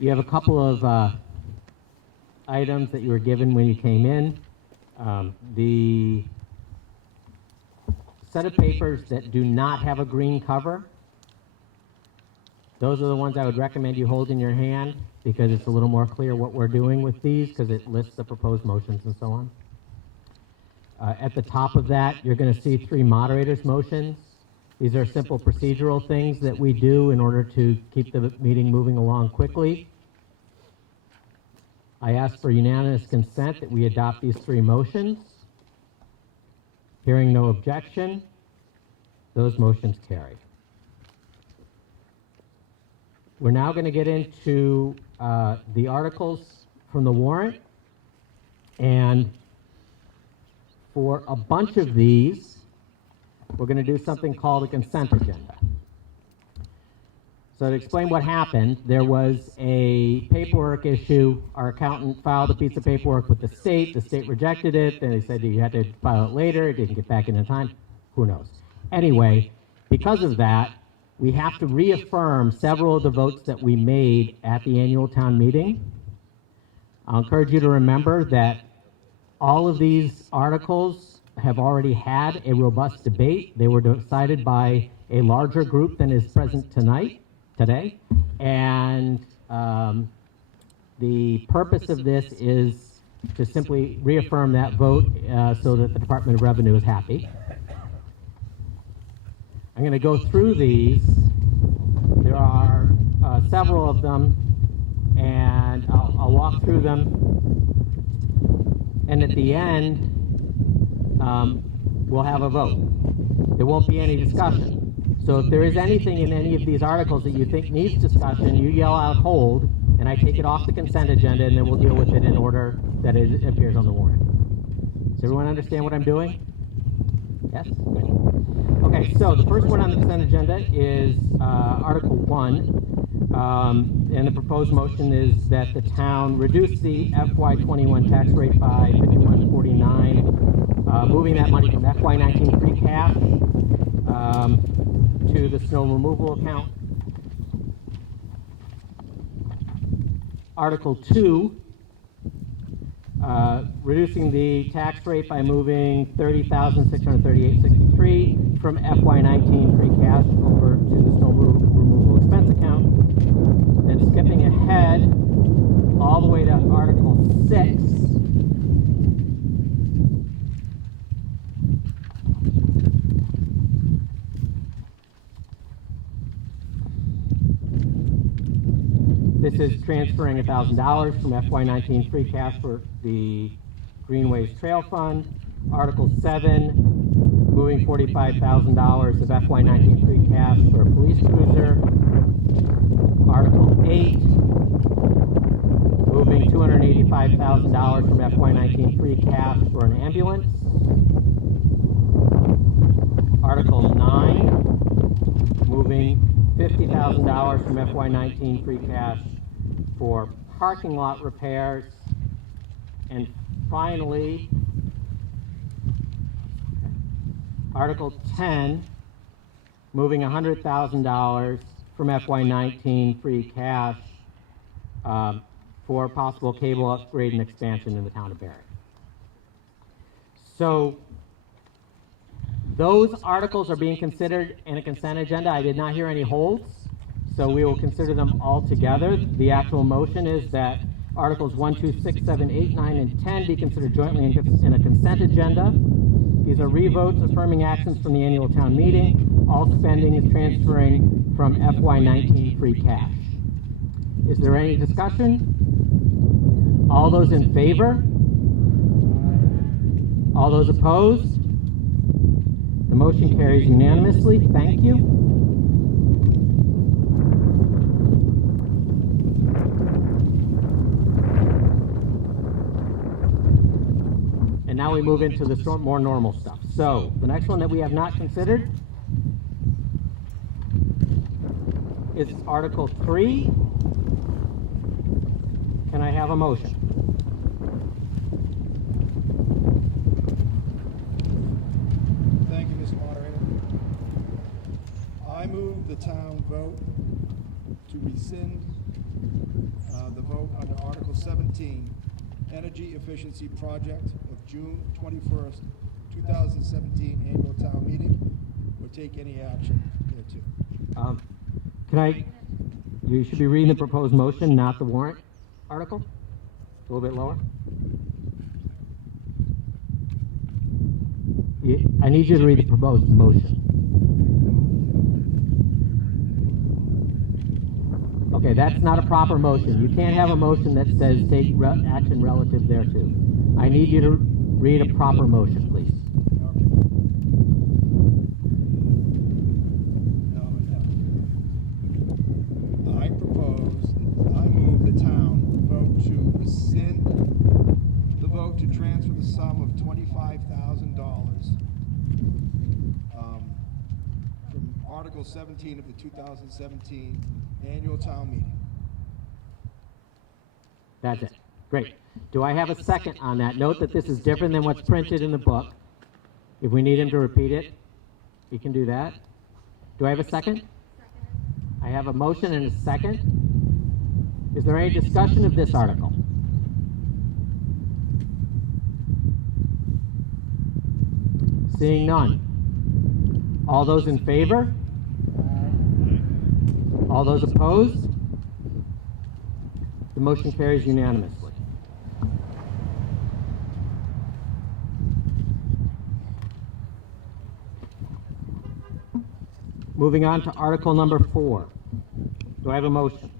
You have a couple of items that you were given when you came in. The set of papers that do not have a green cover, those are the ones I would recommend you hold in your hand because it's a little more clear what we're doing with these because it lists the proposed motions and so on. At the top of that, you're going to see 3 moderators' motions. These are simple procedural things that we do in order to keep the meeting moving along quickly. I ask for unanimous consent that we adopt these 3 motions. Hearing no objection, those motions carry. We're now going to get into the articles from the warrant. And for a bunch of these, we're going to do something called a consent agenda. So to explain what happened, there was a paperwork issue. Our accountant filed a piece of paperwork with the state. The state rejected it. Then they said you had to file it later. It didn't get back in time. Who knows? Anyway, because of that, we have to reaffirm several of the votes that we made at the annual town meeting. I'll encourage you to remember that all of these articles have already had a robust debate. They were decided by a larger group than is present today. And the purpose of this is to simply reaffirm that vote so that the Department of Revenue is happy. I'm going to go through these. There are several of them, and I'll walk through them. And at the end, we'll have a vote. There won't be any discussion. So if there is anything in any of these articles that you think needs discussion, you yell out hold, and I take it off the consent agenda, and then we'll deal with it in order that it appears on the warrant. Does everyone understand what I'm doing? Yes? Good. Okay, so the first one on the consent agenda is Article 1. And the proposed motion is that the town reduce the FY21 tax rate by $51.49, moving that money from FY19 free cash to the snow removal account. Article 2, reducing the tax rate by moving $30,638.63 from FY19 free cash over to the snow removal expense account. And skipping ahead all the way to Article 6. This is transferring $1,000 from FY19 free cash for the Greenways Trail Fund. Article 7, moving $45,000 of FY19 free cash for a police cruiser. Article 8, moving $285,000 from FY19 free cash for an ambulance. Article 9, moving $50,000 from FY19 free cash for parking lot repairs. And finally, Article 10, moving $100,000 from FY19 free cash for possible cable upgrade and expansion in the town of Barre. So those articles are being considered in a consent agenda. I did not hear any holds, so we will consider them all together. The actual motion is that Articles 1, 2, 6, 7, 8, 9, and 10 be considered jointly in a consent agenda. These are revotes affirming actions from the annual town meeting. All spending is transferring from FY19 free cash. Is there any discussion? All those in favor? All those opposed? The motion carries unanimously. Thank you. And now we move into the more normal stuff. So the next one that we have not considered is Article 3. Can I have a motion? Thank you, Mr. Moderator. I move the town vote to rescind vote under Article 17, Energy Efficiency Project of June 21st, 2017 Annual Town Meeting, or take any action thereto. You should be reading the proposed motion, not the warrant article. A little bit lower. I need you to read the proposed motion. Okay, that's not a proper motion. You can't have a motion that says take action relative thereto. I need you to read a proper motion, please. I move the town vote to rescind the vote to transfer the sum of $25,000 from Article 17 of the 2017 Annual Town Meeting. That's it. Great. Do I have a second on that? Note that this is different than what's printed in the book. If we need him to repeat it, he can do that. Do I have a second? I have a motion and a second. Is there any discussion of this article? Seeing none. All those in favor? All those opposed? The motion carries unanimously. Moving on to Article number 4. Do I have a motion?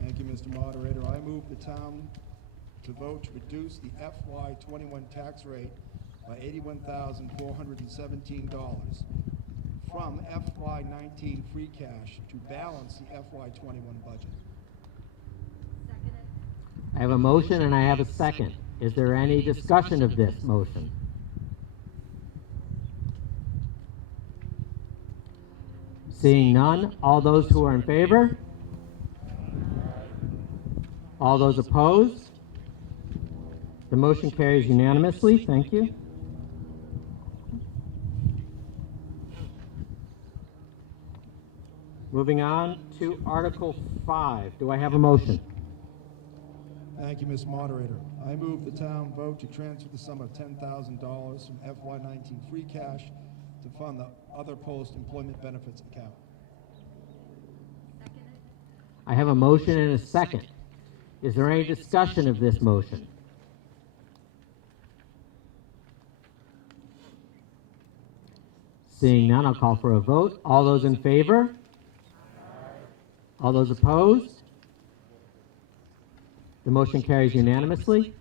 Thank you, Mr. Moderator. I move the town to vote to reduce the FY21 tax rate by $81,417 from FY19 free cash to balance the FY21 budget. I have a motion and I have a second. Is there any discussion of this motion? Seeing none, all those who are in favor? All those opposed? The motion carries unanimously. Thank you. Moving on to Article 5. Do I have a motion? Thank you, Mr. Moderator. I move the town vote to transfer the sum of $10,000 from FY19 free cash to fund the other post-employment benefits account. I have a motion and a second. Is there any discussion of this motion? Seeing none, I'll call for a vote. All those in favor? All those opposed? The motion carries unanimously.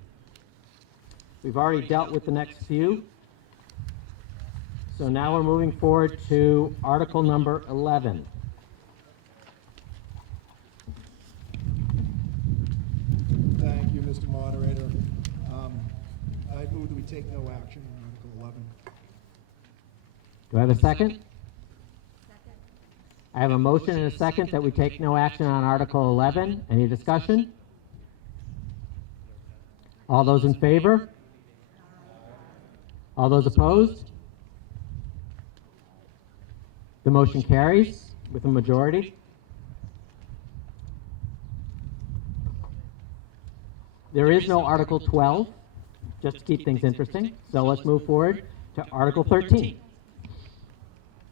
We've already dealt with the next few. So now we're moving forward to Article number 11. Thank you, Mr. Moderator. I move that we take no action on Article 11. Do I have a second? I have a motion and a second that we take no action on Article 11. Any discussion? All those in favor? All those opposed? The motion carries with a majority. There is no Article 12, just to keep things interesting. So let's move forward to Article 13.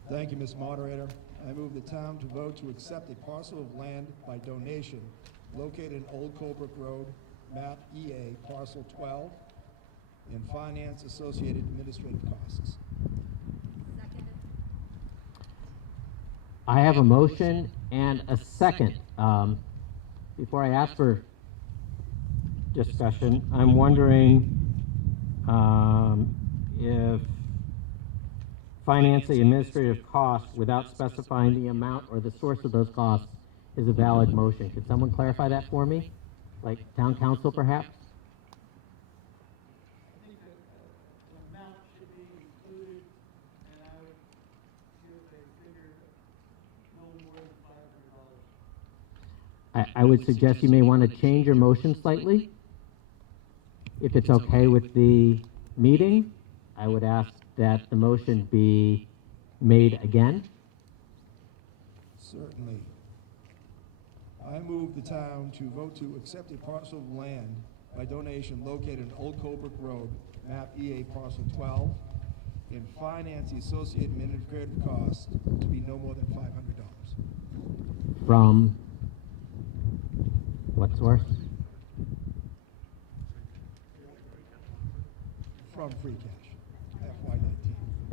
Thank you, Mr. Moderator. I move the town to vote to accept a parcel of land by donation located in Old Colebrook Road, map EA, parcel 12, and finance associated administrative costs. I have a motion and a second. Before I ask for discussion, I'm wondering if financing administrative costs without specifying the amount or the source of those costs is a valid motion. Could someone clarify that for me? Like town council, perhaps? I think that the amount should be included, and I would give a figure no more than $500. I would suggest you may want to change your motion slightly. If it's okay with the meeting, I would ask that the motion be made again. Certainly. I move the town to vote to accept a parcel of land by donation located on Old Colebrook Road, map EA parcel 12, and finance the associated administrative costs to be no more than $500. From what source? From free cash,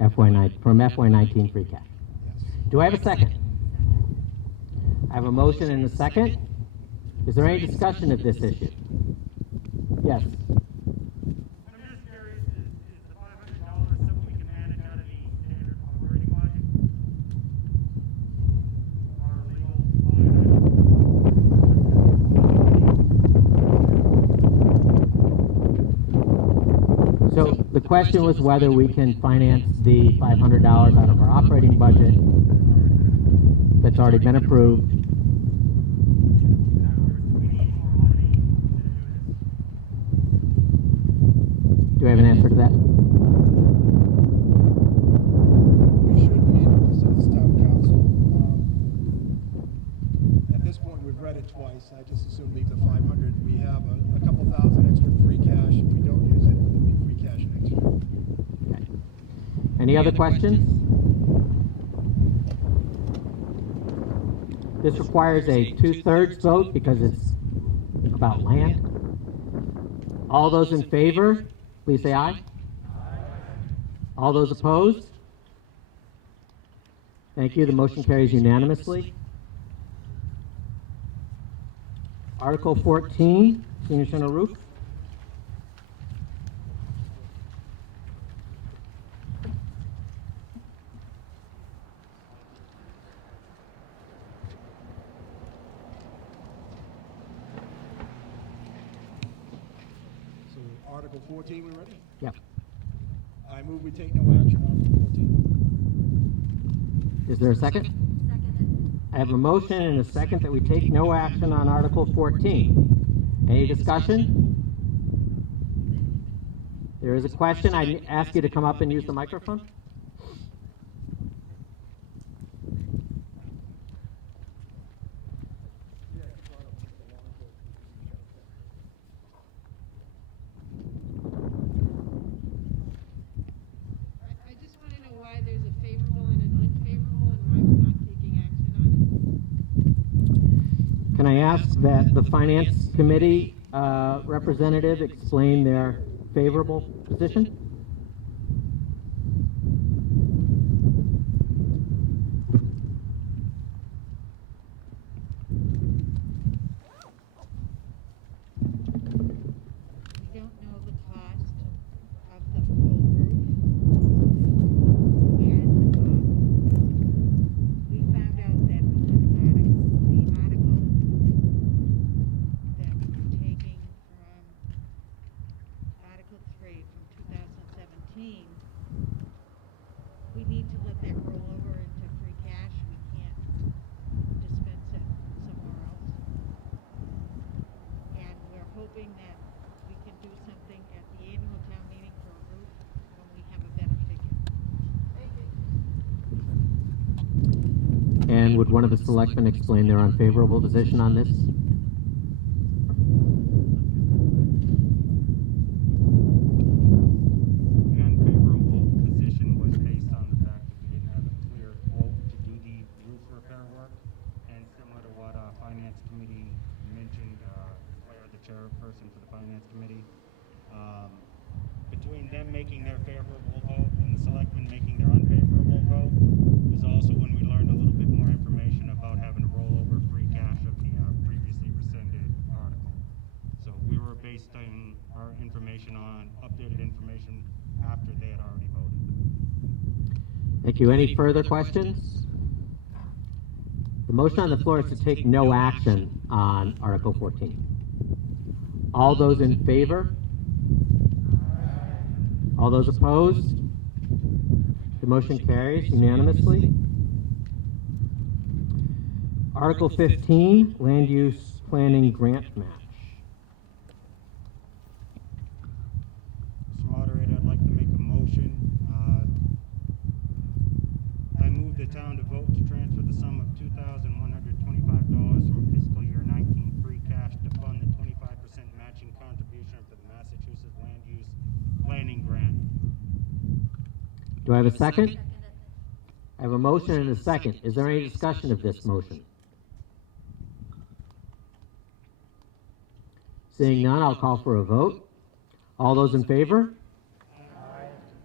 FY19. From FY19 free cash. Yes. Do I have a second? I have a motion and a second. Is there any discussion of this issue? Yes. I'm just curious, is the $500 something we can manage out of the standard operating budget? Our legal line So the question was whether we can finance the $500 out of our operating budget that's already been approved. in other words, do we need more money to do this? Do we have an answer to that? We should meet as town council. At this point, we've read it twice. I just assume leave the 500. We have a couple thousand extra free cash. If we don't use it, it'll be free cash next year. Okay. Any other questions? This requires a 2/3 vote because it's about land. All those in favor, please say aye. All those opposed? Thank you. The motion carries unanimously. Article 14, senior center roof. So Article 14, we ready? Yep. I move we take no action on Article 14. Is there a second? I have a motion and a second that we take no action on Article 14. Any discussion? There is a question. I ask you to come up and use the microphone. I just want to know why there's a favorable and an unfavorable and why we're not taking action on Can I ask that the Finance Committee representative explain their favorable position? We don't know the cost of the full roof. And we found out that the article that we're taking from Article 3 from 2017, we need to let that roll over into free cash. We can't dispense it somewhere else. And we're hoping that we can do something at the annual town meeting for a roof when we have a better figure. And would one of the selectmen explain their unfavorable position on this? The unfavorable position was based on the fact that we didn't have a clear quote to do the roof repair work. And similar to what Finance Committee mentioned, Claire, the chairperson for the Finance Committee, between them making their favorable vote and the selectmen making their unfavorable vote was also when we learned a little bit more information about having to roll over free cash of the previously rescinded article. So we were based on our information on updated information after they had already voted. Thank you. Any further questions? The motion on the floor is to take no action on Article 14. All those in favor? All those opposed? The motion carries unanimously. Article 15, Land Use Planning Grant Match. Mr. Moderator, I'd like to make a motion. I move the town to vote to transfer the sum of $2,125 from fiscal year Do I have a second? I have a motion and a second. Is there any discussion of this motion? Seeing none, I'll call for a vote. All those in favor?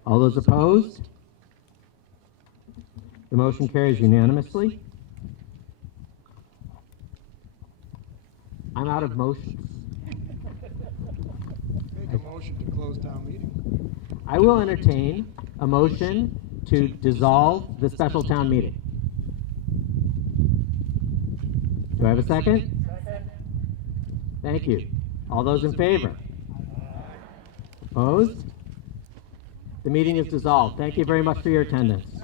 All those opposed? The motion carries unanimously. I'm out of motions. Make a motion to close town meeting. I will entertain a motion to dissolve the special town meeting. Do I have a second? Second. Thank you. All those in favor? Opposed? The meeting is dissolved. Thank you very much for your attendance.